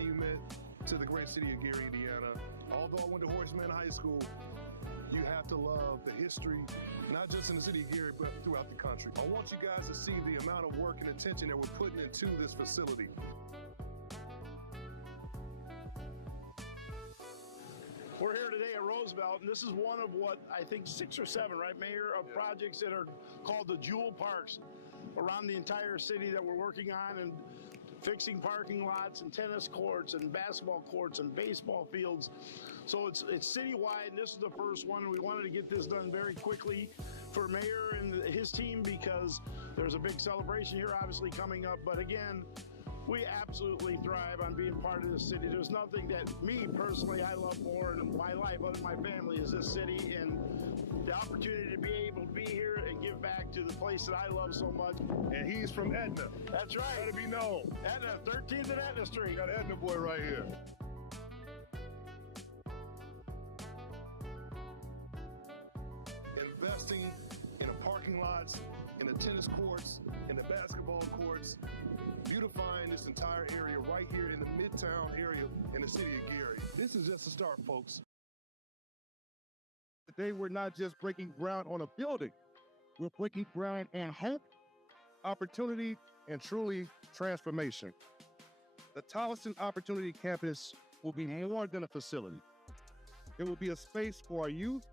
monument to the great city of Gary, Indiana. Although I went to Horace Mann High School, you have to love the history, not just in the city of Gary, but throughout the country. I want you guys to see the amount of work and attention that we're putting into this facility. We're here today at Roosevelt, and this is one of what I think 6 or 7, right, Mayor, of projects that are called the Jewel Parks around the entire city that we're working on, and fixing parking lots and tennis courts and basketball courts and baseball fields. So it's citywide, and this is the first one. We wanted to get this done very quickly for Mayor and his team because there's a big celebration here obviously coming up. But again, we absolutely thrive on being part of this city. There's nothing that me personally I love more in my life other than my family is this city, and the opportunity to be able to be here and give back to the place that I love so much. And he's from Etna. That's right. Gotta be known. Etna, 13th and Etna Street. Got an Etna boy right here. Investing in the parking lots, in the tennis courts, in the basketball courts, beautifying this entire area right here in the Midtown area in the city of Gary. This is just a start, folks. Today, we're not just breaking ground on a building. We're breaking ground on hope, opportunity, and truly transformation. The Tolleson Opportunity Campus will be more than a facility. It will be a space for our youth,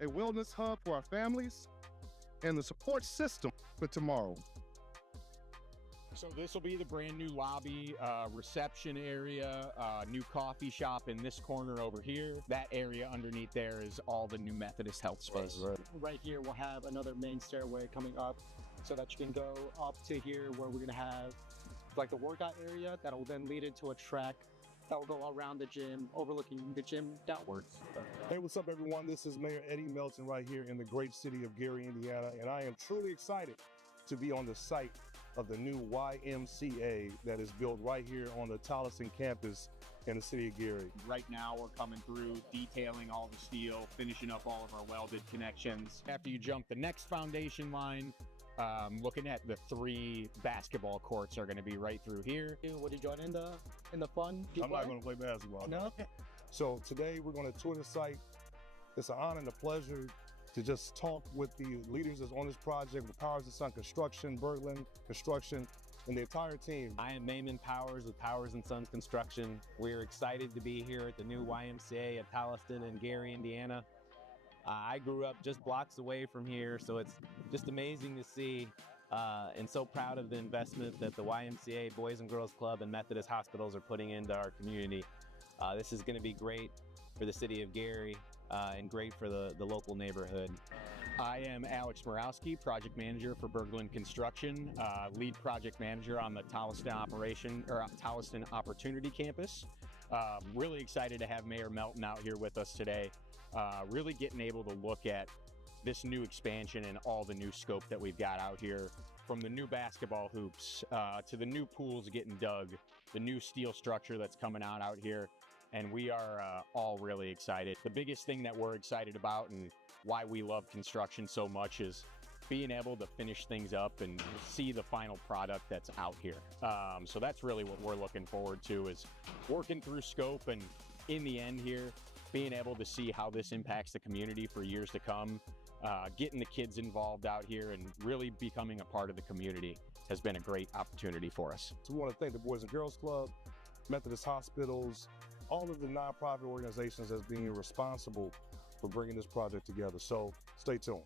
a wellness hub for our families, and the support system for tomorrow. So this will be the brand new lobby, reception area, new coffee shop in this corner over here. That area underneath there is all the new Methodist Health space. Right here we'll have another main stairway coming up so that you can go up to here where we're gonna have like the workout area that'll then lead into a track that will go around the gym, overlooking the gym downwards. Hey, what's up, everyone? This is Mayor Eddie Melton right here in the great city of Gary, Indiana, and I am truly excited to be on the site of the new YMCA that is built right here on the Tolleson campus in the city of Gary. Right now we're coming through, detailing all the steel, finishing up all of our welded connections. After you jump the next foundation line, looking at the 3 basketball courts are going to be right through here. Would you join in the fun? I'm not going to play basketball. No? So today we're going to tour the site. It's an honor and a pleasure to just talk with the leaders that's on this project, with Powers & Son Construction, Berglund Construction, and the entire team. I am Maimon Powers with Powers & Sons Construction. We're excited to be here at the new YMCA at Tolleson in Gary, Indiana. I grew up just blocks away from here, so it's just amazing to see and so proud of the investment that the YMCA, Boys and Girls Club, and Methodist Hospitals are putting into our community. This is going to be great for the city of Gary and great for the local neighborhood. I am Alex Morawski, project manager for Berglund Construction, lead project manager on the Tolleson Opportunity Campus. Really excited to have Mayor Melton out here with us today. Really getting able to look at this new expansion and all the new scope that we've got out here, from the new basketball hoops to the new pools getting dug, the new steel structure that's coming out here. And we are all really excited. The biggest thing that we're excited about and why we love construction so much is being able to finish things up and see the final product that's out here. So that's really what we're looking forward to, is working through scope and in the end here, being able to see how this impacts the community for years to come. Getting the kids involved out here and really becoming a part of the community has been a great opportunity for us. So we want to thank the Boys and Girls Club, Methodist Hospitals, all of the nonprofit organizations that's being responsible for bringing this project together. So stay tuned.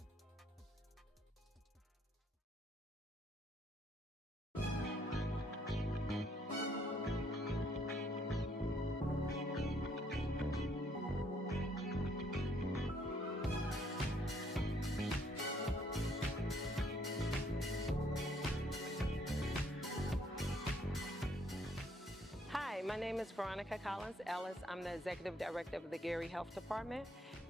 Hi, my name is Veronica Collins Ellis. I'm the Executive Director of the Gary Health Department,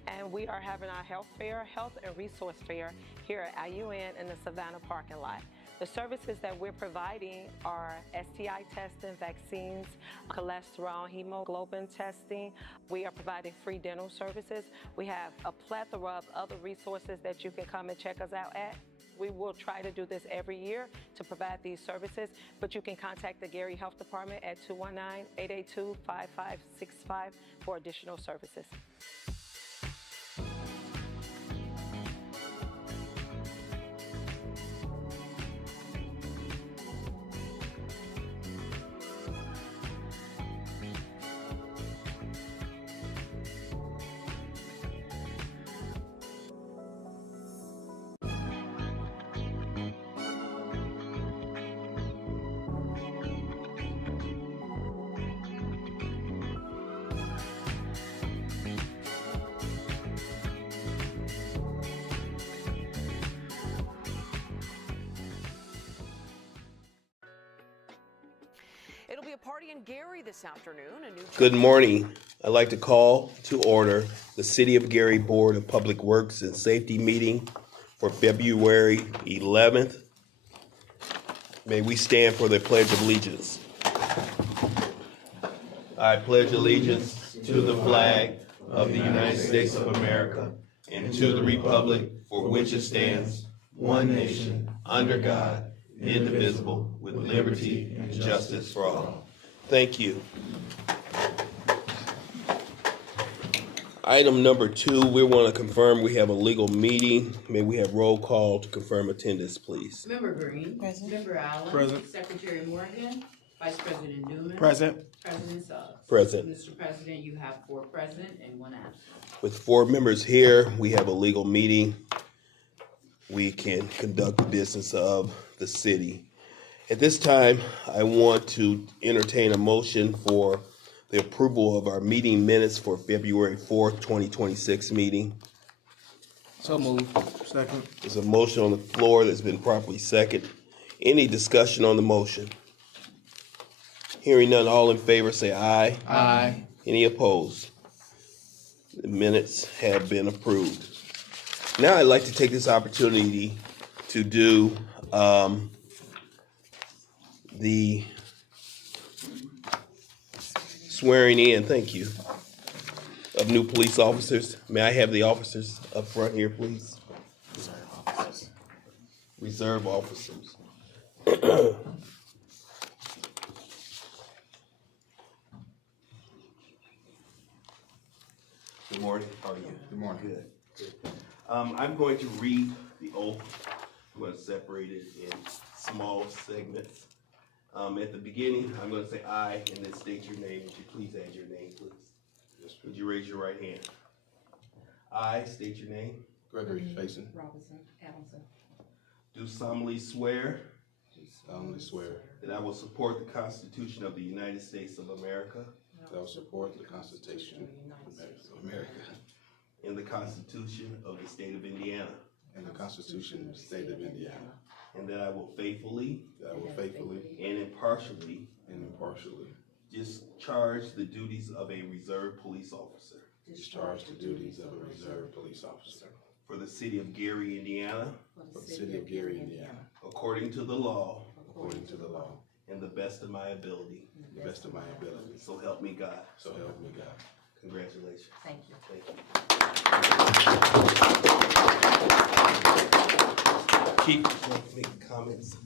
and we are having our health fair, health and resource fair here at IUN in the Savannah parking lot. The services that we're providing are STI testing, vaccines, cholesterol, hemoglobin testing. We are providing free dental services. We have a plethora of other resources that you can come and check us out at. We will try to do this every year to provide these services, but you can contact the Gary Health Department at 219-882-5565 for additional services. It'll be a party in Gary this afternoon. Good morning. I'd like to call to order the City of Gary Board of Public Works and Safety meeting for February 11th. May we stand for the Pledge of Allegiance. I pledge allegiance to the flag of the United States of America and to the republic for which it stands, one nation, under God, indivisible, with liberty and justice for all. Thank you. Item number 2, we want to confirm we have a legal meeting. May we have roll call to confirm attendance, please? Member Green. Present. Member Allen. Present. Secretary Morgan. Vice President Newman. Present. President Suggs. Present. Mr. President, you have 4 present and 1 absent. With 4 members here, we have a legal meeting. We can conduct the business of the city. At this time, I want to entertain a motion for the approval of our meeting minutes for February 4th, 2026 meeting. So moved. Second. There's a motion on the floor that's been properly seconded. Any discussion on the motion? Hearing none, all in favor say aye. Aye. Any opposed? The minutes have been approved. Now I'd like to take this opportunity to do the swearing in, thank you, of new police officers. May I have the officers up front here, please? Reserve officers. Good morning. How are you? Good morning. Good. Good. I'm going to read the oath. I'm going to separate it in small segments. At the beginning, I'm going to say I and then state your name. Would you please add your name, please? Yes. Would you raise your right hand? I state your name. Gregory Faison. Robinson. Adamson. Do solemnly swear Solemnly swear that I will support the Constitution of the United States of America that I will support the Constitution of America and the Constitution of the State of Indiana, and the Constitution of the State of Indiana, and that I will faithfully and impartially discharge the duties of a reserve police officer discharge the duties of a reserve police officer for the city of Gary, Indiana, for the city of Gary, Indiana, according to the law according to the law and the best of my ability. to the best of my ability. So help me God. So help me God. Congratulations. Thank you. Thank you. Chief, would you like to make comments?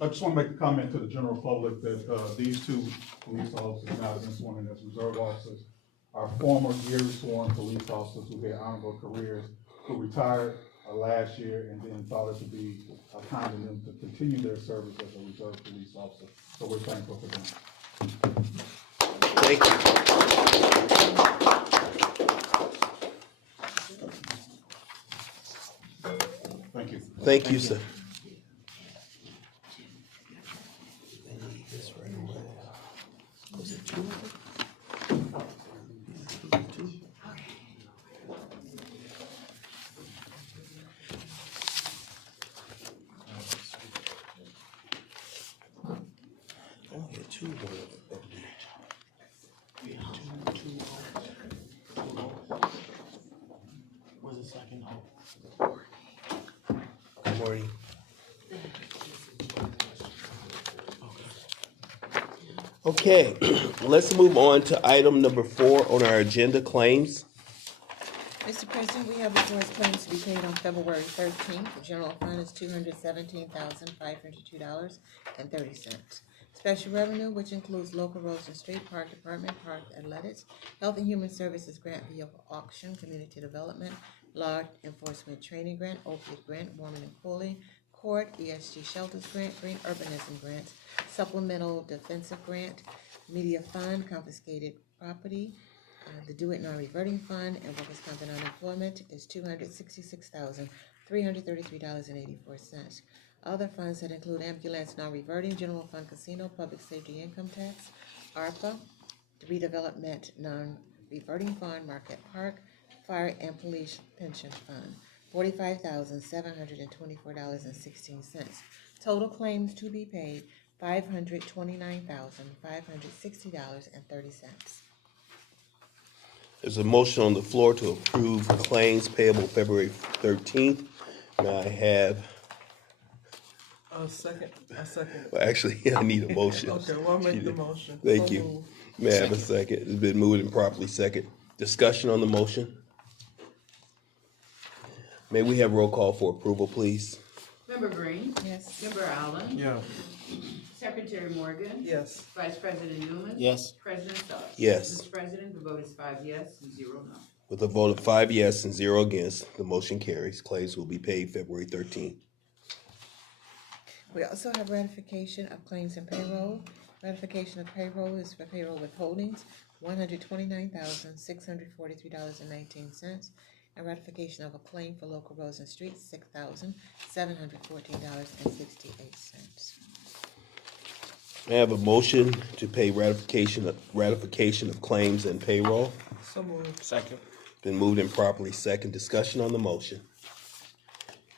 I just want to make a comment to the general public that these 2 police officers now have been sworn in as reserve officers are former Gary sworn police officers who had honorable careers, who retired last year and then thought it to be kind of them to continue their service as a reserve police officer. So we're thankful for them. Thank you. Thank you. Thank you, sir. Good morning. Okay, let's move on to item number 4 on our agenda, claims. Mr. President, we have before us claims to be paid on February 13th. The general fund is $217,502.30. Special revenue, which includes local roads and street, park department, park athletics, health and human services grant vehicle auction, community development, law enforcement training grant, opiate grant, Warman and Cooley, court, ESG shelters grant, green urbanism grants, supplemental defensive grant, media fund, confiscated property, the Do It Non-Reverting Fund, and workers' comp and unemployment is $266,333.84. Other funds that include ambulance non-reverting, general fund casino, public safety income tax, ARPA, redevelopment non-reverting fund, Marquette Park, fire and police pension fund, $45,724.16. Total claims to be paid, $529,560.30. There's a motion on the floor to approve claims payable February 13th. May I have, A second. well, actually, I need a motion. Okay, well, I'll make the motion. Thank So you. moved. May I have a second? It's been moved and properly second. Discussion on the motion? May we have roll call for approval, please? Member Green? Yes. Member Allen? Yeah. Secretary Morgan? Yes. Vice President Newman? Yes. President Suggs? Yes. Mr. President, the vote is 5 yes and 0 no. With a vote of 5 yes and 0 against, the motion carries. Claims will be paid February 13th. We also have ratification of claims and payroll. Ratification of payroll is for payroll withholdings, $129,643.19. And ratification of a claim for local roads and streets, $6,714.68. May I have a motion to pay ratification of claims and payroll? So moved. Second. Been moved and properly second. Discussion on the motion.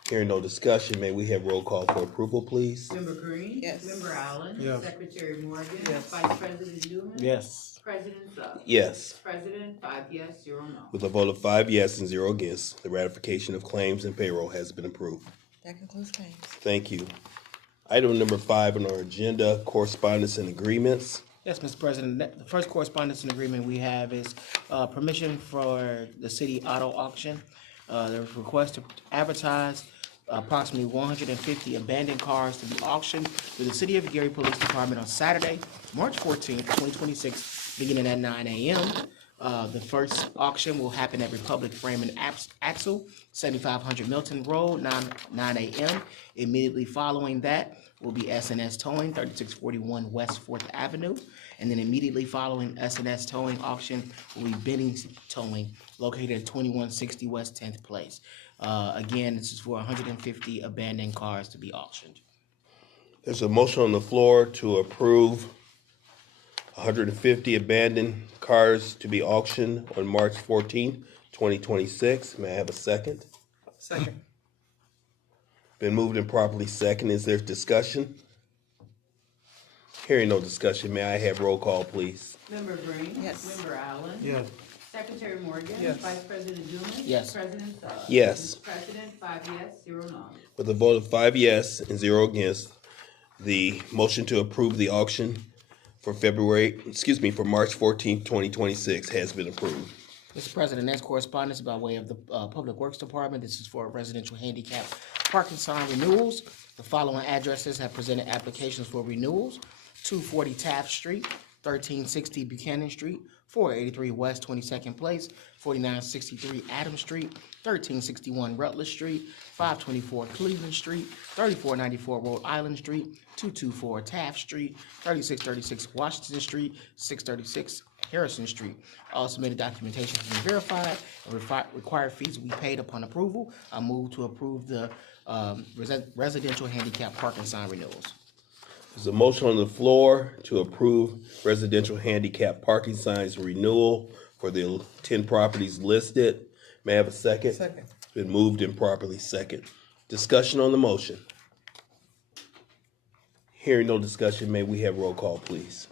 Hearing no discussion, may we have roll call for approval, please? Member Green? Yes. Member Allen? Yeah. Secretary Morgan? Yes. Vice President Newman? Yes. President Suggs? Yes. President, 5 yes, 0 no. With a vote of 5 yes and 0 against, the ratification of claims and payroll has been approved. That concludes claims. Thank you. Item number 5 on our agenda, correspondence and agreements. Yes, Mr. President. The first correspondence and agreement we have is permission for the city auto auction. There's a request to advertise approximately 150 abandoned cars to be auctioned through the City of Gary Police Department on Saturday, March 14th, 2026, beginning at 9 a.m. The first auction will happen at Republic Frame and Axle, 7500 Milton Road, 9 a.m. Immediately following that will be S&S Towing, 3641 West 4th Avenue. And then immediately following S&S Towing auction will be Bennings Towing, located at 2160 West 10th Place. Again, this is for 150 abandoned cars to be auctioned. There's a motion on the floor to approve 150 abandoned cars to be auctioned on March 14th, 2026. May I have a second? Second. Been moved and properly second. Is there discussion? Hearing no discussion, may I have roll call, please? Member Green? Yes. Member Allen? Yeah. Secretary Morgan? Yes. Vice President Newman? Yes. President Suggs? Yes. Mr. President, 5 yes, 0 no. With a vote of 5 yes and 0 against, the motion to approve the auction for for March 14th, 2026 has been approved. Mr. President, next correspondence by way of the Public Works Department. This is for residential handicap parking sign renewals. The following addresses have presented applications for renewals: 240 Taft Street, 1360 Buchanan Street, 483 West 22nd Place, 4963 Adams Street, 1361 Rutledge Street, 524 Cleveland Street, 3494 Rhode Island Street, 224 Taft Street, 3636 Washington Street, 636 Harrison Street. All submitted documentation has been verified and required fees will be paid upon approval. I move to approve the residential handicap parking sign renewals. There's a motion on the floor to approve residential handicap parking signs renewal for the 10 properties listed. May I have a second? Second. It's been moved and properly second. Discussion on the motion. Hearing no discussion, may we have roll call, please?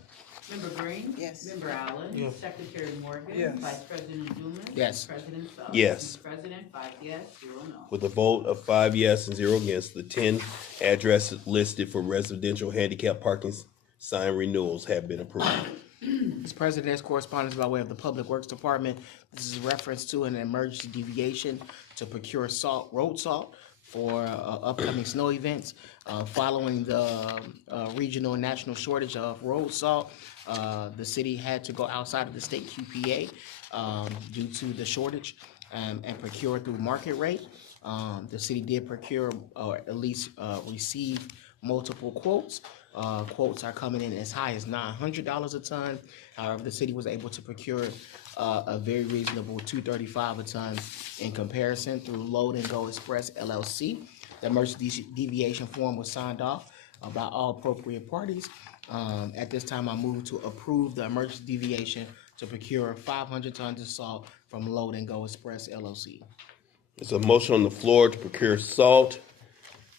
Member Green? Yes. Member Allen? Yes. Secretary Morgan? Yes. Vice President Newman? Yes. President Suggs? Yes. Mr. President, 5 yes, 0 no. With a vote of 5 yes and 0 against, the 10 addresses listed for residential handicap parking sign renewals have been approved. Mr. President, there's correspondence by way of the Public Works Department. This is reference to an emergency deviation to procure road salt for upcoming snow events. Following the regional and national shortage of road salt, the city had to go outside of the state QPA due to the shortage and procure through market rate. The city did procure or at least receive multiple quotes. Quotes are coming in as high as $900 a ton. However, the city was able to procure a very reasonable $235 a ton in comparison through Load and Go Express LLC. The emergency deviation form was signed off by all appropriate parties. At this time, I move to approve the emergency deviation to procure 500 tons of salt from Load and Go Express LLC. There's a motion on the floor to procure salt,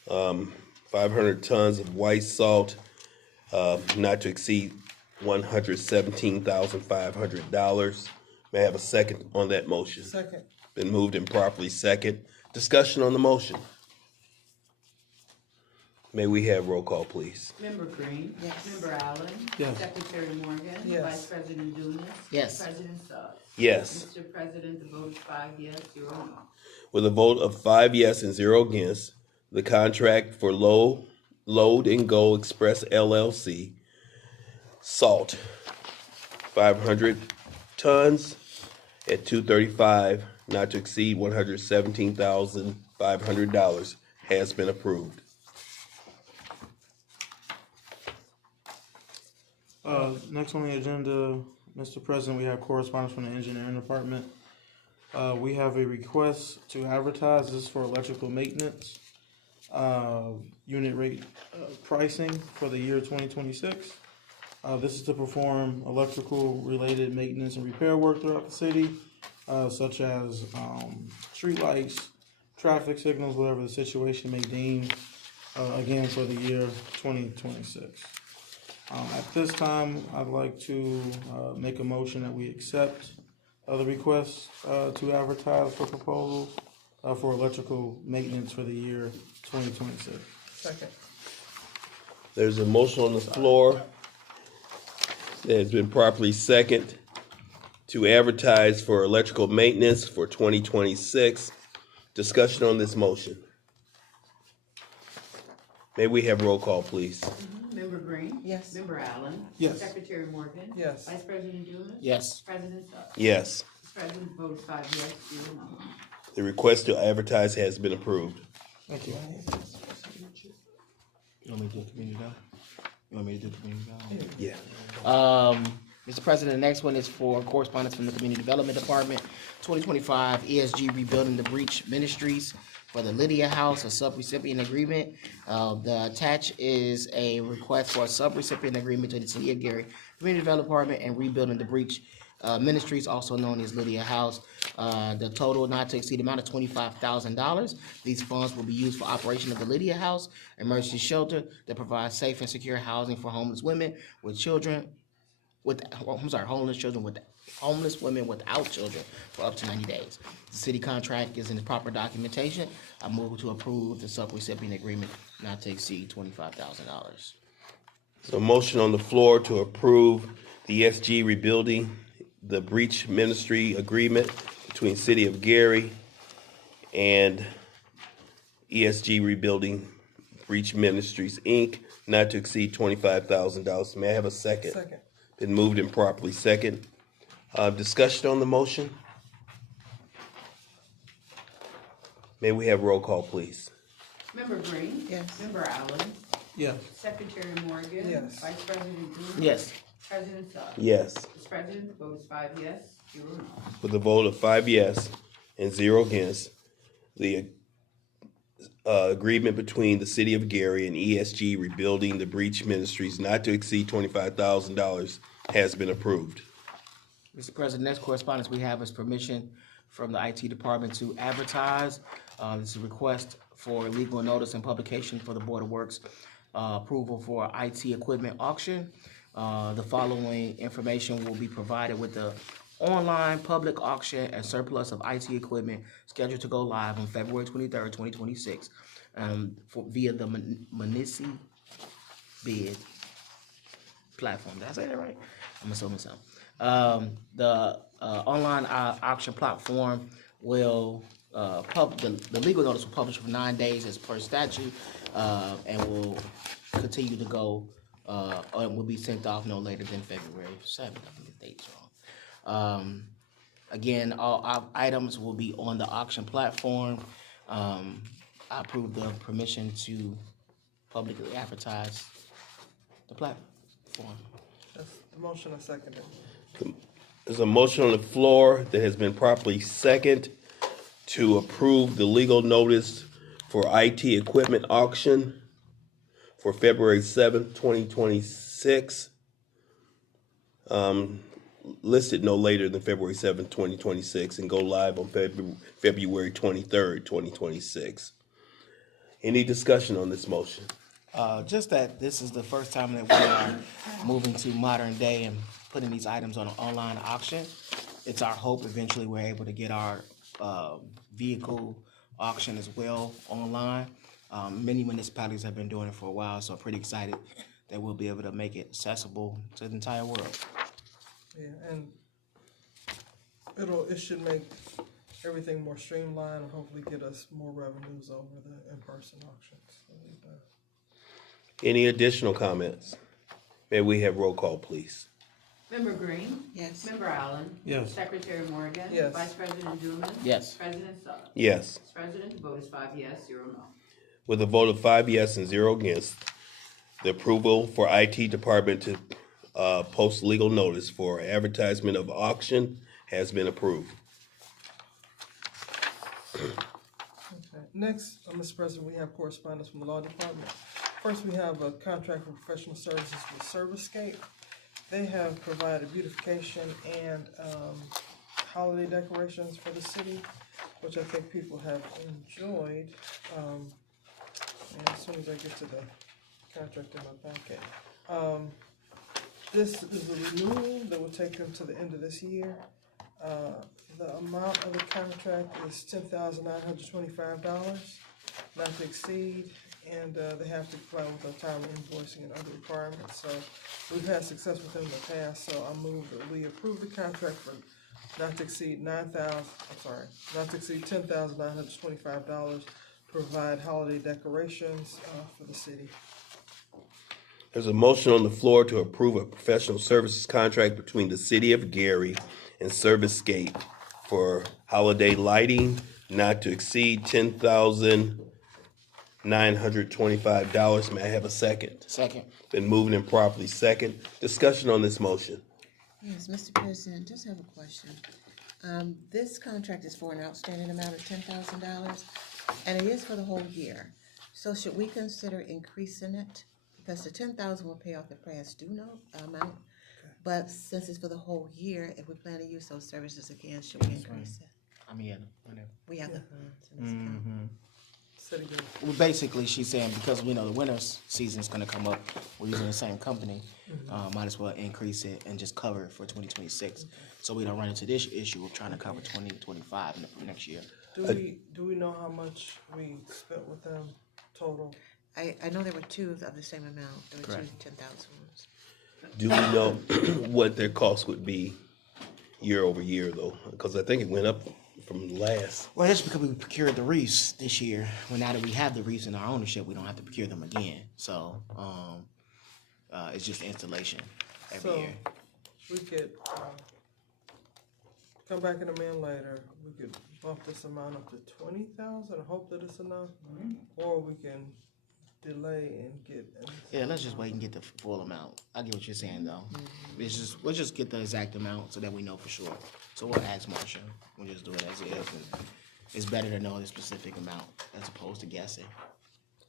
500 tons of white salt, not to exceed $117,500. May I have a second on that motion? Second. Been moved and properly second. Discussion on the motion. May we have roll call, please? Member Green. Yes. Member Allen. Yes. Secretary Morgan. Yes. Vice President Dumas. Yes. President Suggs. Yes. Mr. President, the vote is 5 yes, 0 no. With a vote of 5 yes and 0 against, the contract for Load and Go Express LLC, salt, 500 tons at $235, not to exceed $117,500, has been approved. Next on the agenda, Mr. President, we have correspondence from the engineering department. We have a request to advertise this for electrical maintenance, unit rate pricing for the year 2026. This is to perform electrical related maintenance and repair work throughout the city, such as street lights, traffic signals, whatever the situation may deem, again for the year 2026. At this time, I'd like to make a motion that we accept the request to advertise for proposals for electrical maintenance for the year 2026. Second. There's a motion on the floor that has been properly seconded to advertise for electrical maintenance for 2026. Discussion on this motion. May we have roll call, please? Member Green. Yes. Member Allen. Yes. Secretary Morgan. Yes. Vice President Dumas. Yes. President Suggs. Yes. Mr. President, the vote is 5 yes, 0 no. The request to advertise has been approved. Thank you. You want me to do community development? You want me to do community development? Yeah. Mr. President, the next one is for correspondence from the Community Development Department, 2025 ESG Rebuilding the Breach Ministries for the Lydia House, a subrecipient agreement. The attached is a request for a subrecipient agreement to the City of Gary Community Development Department and Rebuilding the Breach Ministries, also known as Lydia House. The total not to exceed amount of $25,000. These funds will be used for operation of the Lydia House, emergency shelter that provides safe and secure housing for homeless women with children. Homeless women without children for up to 90 days. The city contract is in the proper documentation. I move to approve the subrecipient agreement not to exceed $25,000. So motion on the floor to approve the ESG Rebuilding the Breach Ministry agreement between City of Gary and ESG Rebuilding Breach Ministries, Inc., not to exceed $25,000. May I have a second? Second. Been moved and properly second. Discussion on the motion? May we have roll call, please? Member Green. Yes. Member Allen. Yes. Secretary Morgan. Yes. Vice President Dumas. Yes. President Suggs. Yes. Mr. President, the vote is 5 yes, 0 no. With a vote of 5 yes and 0 against, the agreement between the City of Gary and ESG Rebuilding the Breach Ministries not to exceed $25,000 has been approved. Mr. President, next correspondence we have is permission from the IT department to advertise. This is a request for legal notice and publication for the Board of Works approval for IT equipment auction. The following information will be provided with the online public auction and surplus of IT equipment scheduled to go live on February 23rd, 2026 via the Munisi bid. platform. Did I say that right? I'm assuming so. The online auction platform will the legal notice will publish for 9 days as per statute, and will continue to go, or will be sent off no later than February 7th. I think the date's wrong. Again, all items will be on the auction platform. I approve the permission to publicly advertise the platform. That's the motion, I second it. There's a motion on the floor that has been properly seconded to approve the legal notice for IT equipment auction for February 7th, 2026. Listed no later than February 7th, 2026, and go live on February 23rd, 2026. Any discussion on this motion? Just that this is the first time that we are moving to modern day and putting these items on an online auction. It's our hope eventually we're able to get our vehicle auction as well online. Many municipalities have been doing it for a while, so I'm pretty excited that we'll be able to make it accessible to the entire world. Yeah, and it should make everything more streamlined and hopefully get us more revenues over the in-person auctions. Any additional comments? May we have roll call, please? Member Green? Yes. Member Allen? Yes. Secretary Morgan? Yes. Vice President Dumas? Yes. President Suggs? Yes. Mr. President, the vote is 5 yes, 0 no. With a vote of 5 yes and 0 against, the approval for IT department to post legal notice for advertisement of auction has been approved. Okay. Next, Mr. President, we have correspondence from the law department. First, we have a contract for professional services with ServiceScape. They have provided beautification and holiday decorations for the city, which I think people have enjoyed. And as soon as I get to the contract in my packet. This is a renewal that will take them to the end of this year. The amount of the contract is $10,925, not to exceed, and they have to comply with our timely invoicing and other requirements. So we've had success with them in the past, so I move that we approve the contract for not to exceed $10,925, provide holiday decorations for the city. There's a motion on the floor to approve a professional services contract between the City of Gary and ServiceScape for holiday lighting not to exceed $10,925. May I have a second? Second. Been moved and properly second. Discussion on this motion. Yes, Mr. President, just have a question. This contract is for an outstanding amount of $10,000, and it is for the whole year. So should we consider increasing it? Because the $10,000 will pay off the past due amount, but since it's for the whole year, if we plan to use those services again, should we increase it? I mean, whatever. We have the funds in this account. Well, basically, she's saying because we know the winter season's going to come up, we're using the same company. Might as well increase it and just cover it for 2026, so we don't run into this issue of trying to cover 2025 next year. Do we know how much we spent with them total? I know there were two of the same amount. There were Correct. two 10,000 ones. Do we know what their cost would be year over year, though? Because I think it went up from last. Well, that's because we procured the reefs this year. Well, now that we have the reefs in our ownership, we don't have to procure them again. So it's just installation every year. We could come back in a minute later. We could bump this amount up to 20,000 and hope that it's enough, or we can delay and get. Yeah, let's just wait and get the full amount. I get what you're saying, though. We'll just get the exact amount so that we know for sure. So we'll ask Marsha. We'll just do it as it is. It's better to know the specific amount as opposed to guessing.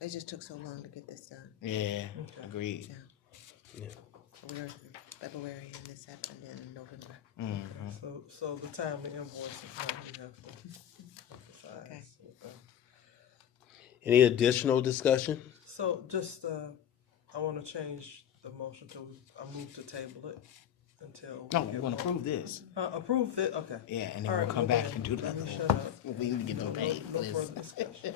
It just took so long to get this done. Yeah, agreed. Yeah. We were in February and this happened in November. So the timely invoice is how we have to emphasize. Okay. Any additional discussion? So just, I want to change the motion to, I move to table it until. No, we want to approve this. Approve it, okay. Yeah, and then All we'll right, come well, back and do the let other me one. shut up. We need to get no paid. No further discussion.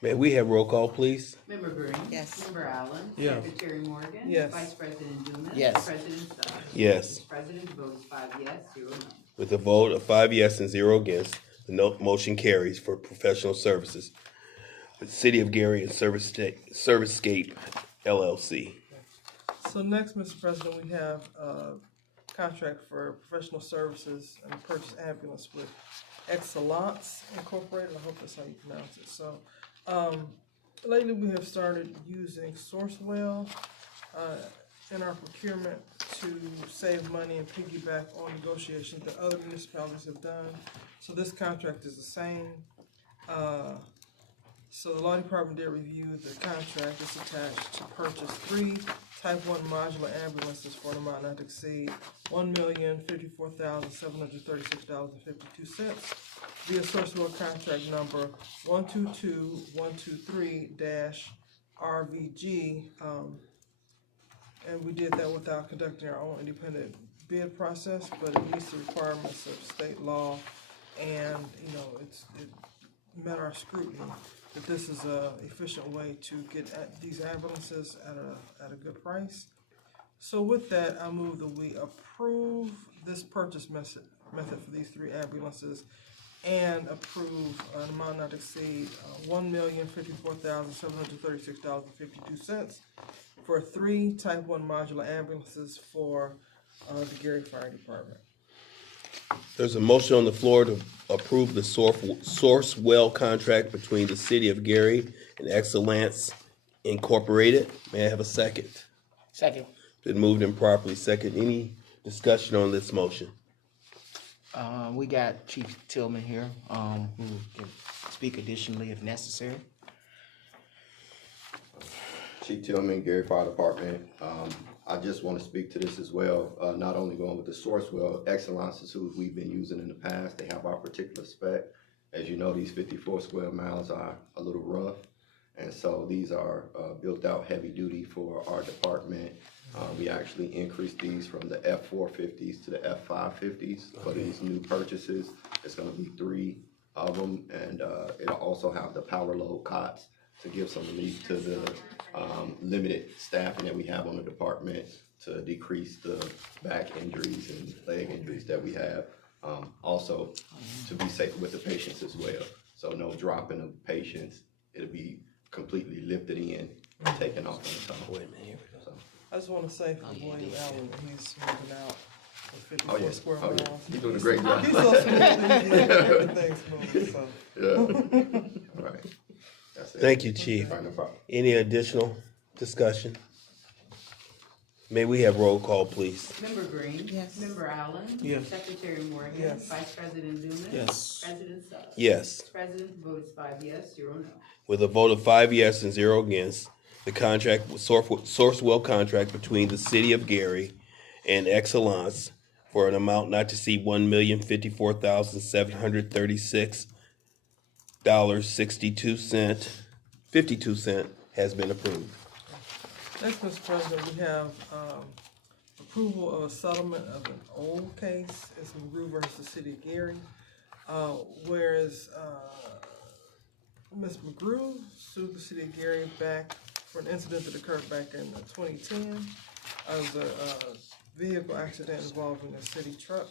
May we have roll call, please? Member Green. Yes. Member Allen. Yes. Secretary Morgan. Yes. Vice President Dumas. Yes. President Suggs. Yes. President votes 5 yes, 0 no. With a vote of 5 yes and 0 against, the motion carries for professional services. The City of Gary and Servicescape LLC. So next, Mr. President, we have a contract for professional services and purchase ambulance with Excellence Incorporated. I hope that's how you pronounce it. So, lately we have started using Sourcewell in our procurement to save money and piggyback on negotiations that other municipalities have done. So this contract is the same. So the law department did review the contract. It's attached to purchase 3 Type 1 modular ambulances for an amount not to exceed $1,054,736.52 via Sourcewell contract number 122123-RVG. And we did that without conducting our own independent bid process, but it meets the requirements of state law, and it met our scrutiny that this is a efficient way to get at these ambulances at a good price. So with that, I move that we approve this purchase method for these 3 ambulances and approve an amount not to exceed $1,054,736.52 for 3 Type 1 modular ambulances for the Gary Fire Department. There's a motion on the floor to approve the Sourcewell contract between the City of Gary and Excellence Incorporated. May I have a second? Second. Been moved and properly second. Any discussion on this motion? We got Chief Tillman here, who can speak additionally if necessary. Chief Tillman, Gary Fire Department. I just want to speak to this as well. Not only going with the Sourcewell, Excellence is who we've been using in the past. They have our particular spec. As you know, these 54 square miles are a little rough. And so these are built out heavy duty for our department. We actually increased these from the F450s to the F550s for these new purchases. It's going to be 3 of them, and it'll also have the power load cots to give some relief to the limited staffing that we have on the department, to decrease the back injuries and leg injuries that we have. Also, to be safe with the patients as well. So no dropping of patients. It'll be completely lifted in and taken off on the top. Wait a minute. So. I just want to say for William Allen that he's moving out with 54 square miles. Yeah. He's doing a great job. He's so smooth. Everything's smooth. So. Yeah. All right. That's it. Thank you, Chief. Right, no problem. Any additional discussion? May we have roll call, please? Member Green. Yes. Member Allen. Yes. Secretary Morgan. Yes. Vice President Dumas. Yes. President Suggs. Yes. President votes 5 yes, 0 no. With a vote of 5 yes and 0 against, the contract, Sourcewell contract between the City of Gary and Excellence for an amount not to exceed $1,054,736.52 has been approved. Next, Mr. President, we have approval of a settlement of an old case. It's McGrew versus City of Gary. Whereas Ms. McGrew sued the City of Gary back for an incident that occurred back in 2010. As a vehicle accident involving a city truck.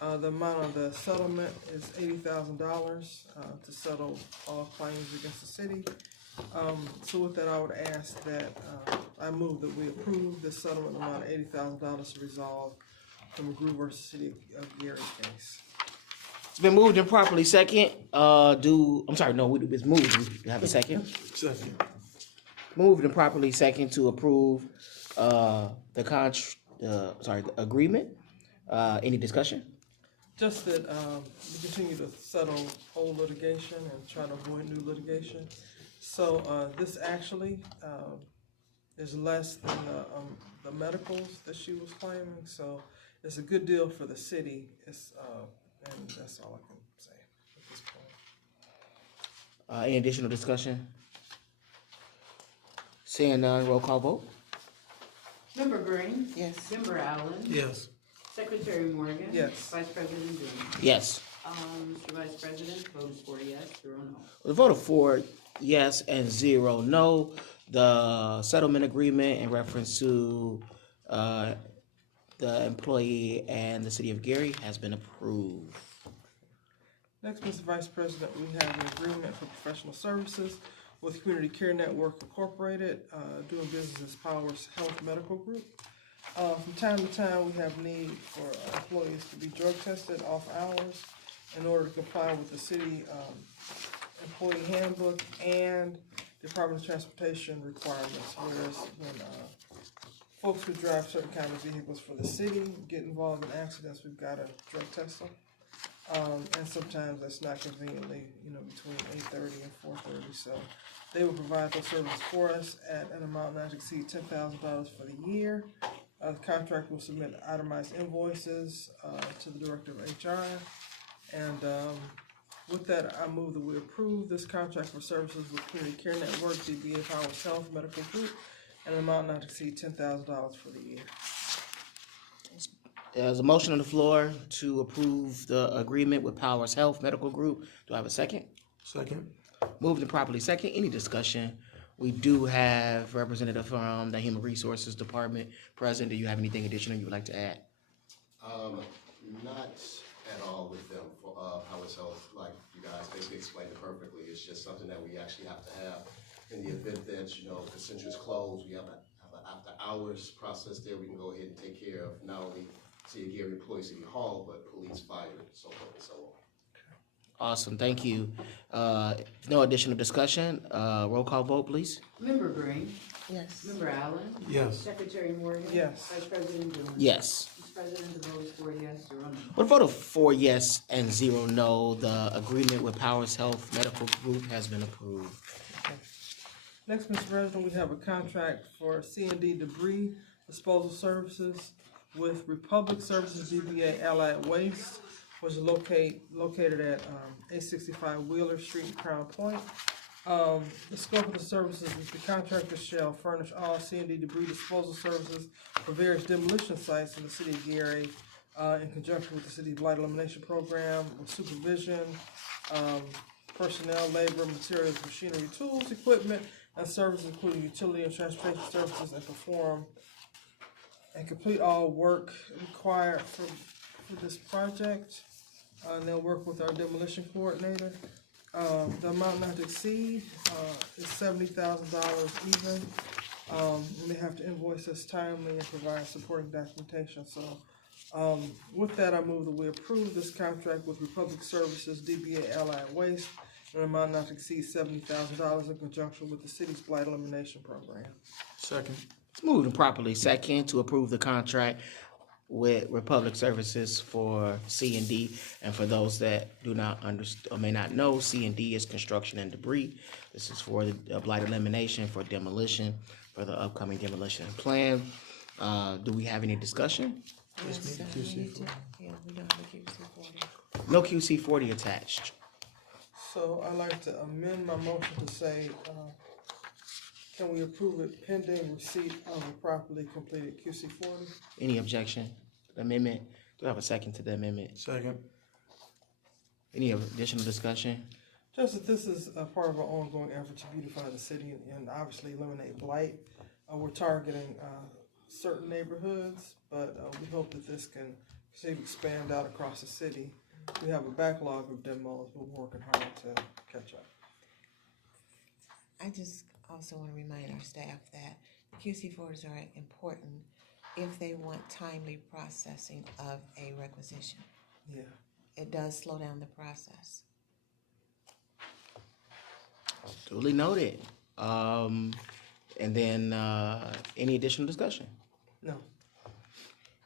The amount of the settlement is $80,000 to settle all claims against the city. So with that, I would ask that I move that we approve this settlement amount of $80,000 to resolve the McGrew versus City of Gary case. It's been moved and properly second. It's moved. We have a second. Second. Moved and properly second to approve the agreement. Any discussion? Just that we continue to settle old litigation and try to avoid new litigation. So this actually is less than the medicals that she was claiming. So it's a good deal for the city. And that's all I can say at this point. Any additional discussion? Seeing none, roll call vote. Member Green. Yes. Member Allen. Yes. Secretary Morgan. Yes. Vice President Dumas. Yes. Mr. Vice President, vote is 4 yes, 0 no. With a vote of 4 yes, and 0 no. The settlement agreement in reference to the employee and the city of Gary has been approved. Next, Mr. Vice President, we have an agreement for professional services with Community Care Network Incorporated, doing business as Powers Health Medical Group. From time to time, we have need for employees to be drug tested off hours in order to comply with the city employee handbook and Department of Transportation requirements. Whereas when folks who drive certain kind of vehicles for the city get involved in accidents, we've got to drug test them. And sometimes that's not conveniently, between 8:30 and 4:30. So they will provide those services for us at an amount not to exceed $10,000 for the year. The contract will submit itemized invoices to the Director of HR. And with that, I move that we approve this contract for services with Community Care Network, DBA Powers Health Medical Group, at an amount not to exceed $10,000 for the year. There's a motion on the floor to approve the agreement with Powers Health Medical Group. Do I have a second? Second. Moved and properly second. Any discussion? We do have representative from the Human Resources Department present. Do you have anything additional you would like to add? Not at all with them for Powers Health. Like you guys basically explained it perfectly. It's just something that we actually have to have in the event that, the center's closed. We have an after hours process there. We can go ahead and take care of not only City of Gary employees, City Hall, but police, fire, and so forth and so on. Awesome, thank you. No additional discussion. Roll call vote, please. Member Green? Yes. Member Allen? Yes. Secretary Morgan? Yes. Vice President Jones? Yes. Mr. President, the vote is 4 yes, 0 no. With a vote of 4 yes and 0 no, the agreement with Powers Health Medical Group has been approved. Next, Mr. President, we have a contract for C&D debris disposal services with Republic Services DBA Allied Waste, which is located at 865 Wheeler Street in Crown Point. The scope of the services is the contractor shall furnish all C&D debris disposal services for various demolition sites in the city of Gary in conjunction with the city's blight elimination program, with supervision, personnel, labor, materials, machinery, tools, equipment, and services including utility and transportation services, and perform and complete all work required for this project. And they'll work with our demolition coordinator. The amount not to exceed is $70,000 even. And they have to invoice us timely and provide supporting documentation. So with that, I move that we approve this contract with Republic Services DBA Allied Waste an amount not to exceed $70,000 in conjunction with the city's blight elimination program. Second. It's moved and properly second to approve the contract with Republic Services for C&D. And for those that do not understand or may not know, C&D is construction and debris. This is for the blight elimination, for demolition, for the upcoming demolition plan. Do we have any discussion? Yes, we don't have a QC40. No QC40 attached. So I'd like to amend my motion to say, can we approve it pending receipt of a properly completed QC40? Any objection? Amendment? Do I have a second to the amendment? Second. Any additional discussion? Just that this is a part of our ongoing effort to beautify the city and obviously eliminate blight. We're targeting certain neighborhoods, but we hope that this can expand out across the city. We have a backlog of demos, but we're working hard to catch up. I just also want to remind our staff that QC4s are important if they want timely processing of a requisition. Yeah. It does slow down the process. Duly noted. And then any additional discussion? No.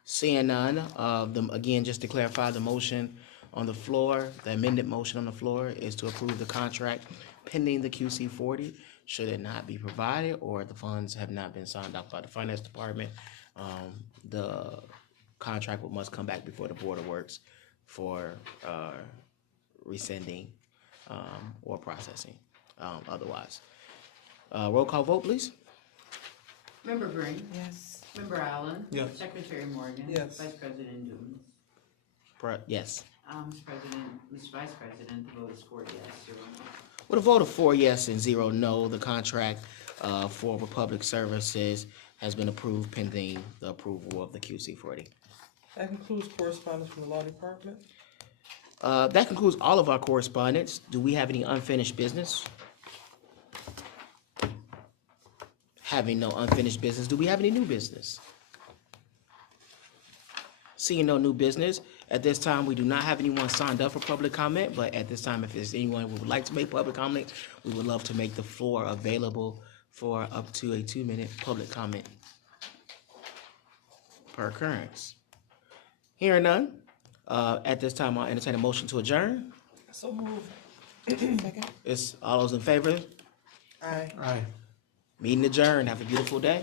Seeing none, again, just to clarify, the motion on the floor, the amended motion on the floor is to approve the contract pending the QC40. Should it not be provided or the funds have not been signed off by the finance department, the contract must come back before the Board of Works for rescinding or processing otherwise. Roll call vote, please. Member Green? Yes. Member Allen? Yes. Secretary Morgan? Yes. Vice President Jones? Yes. Mr. President, Mr. Vice President, the vote is 4 yes, 0 no. With a vote of 4 yes and 0 no, the contract for Republic Services has been approved pending the approval of the QC40. That concludes correspondence from the law department. That concludes all of our correspondence. Do we have any unfinished business? Having no unfinished business, do we have any new business? Seeing no new business, at this time, we do not have anyone signed up for public comment, but at this time, if there's anyone who would like to make public comment, we would love to make the floor available for up to a 2-minute public comment per occurrence. Hearing none, at this time, I'll entertain a motion to adjourn. So moved. Second. It's all those in favor? Aye. Aye. Meeting adjourned. Have a beautiful day.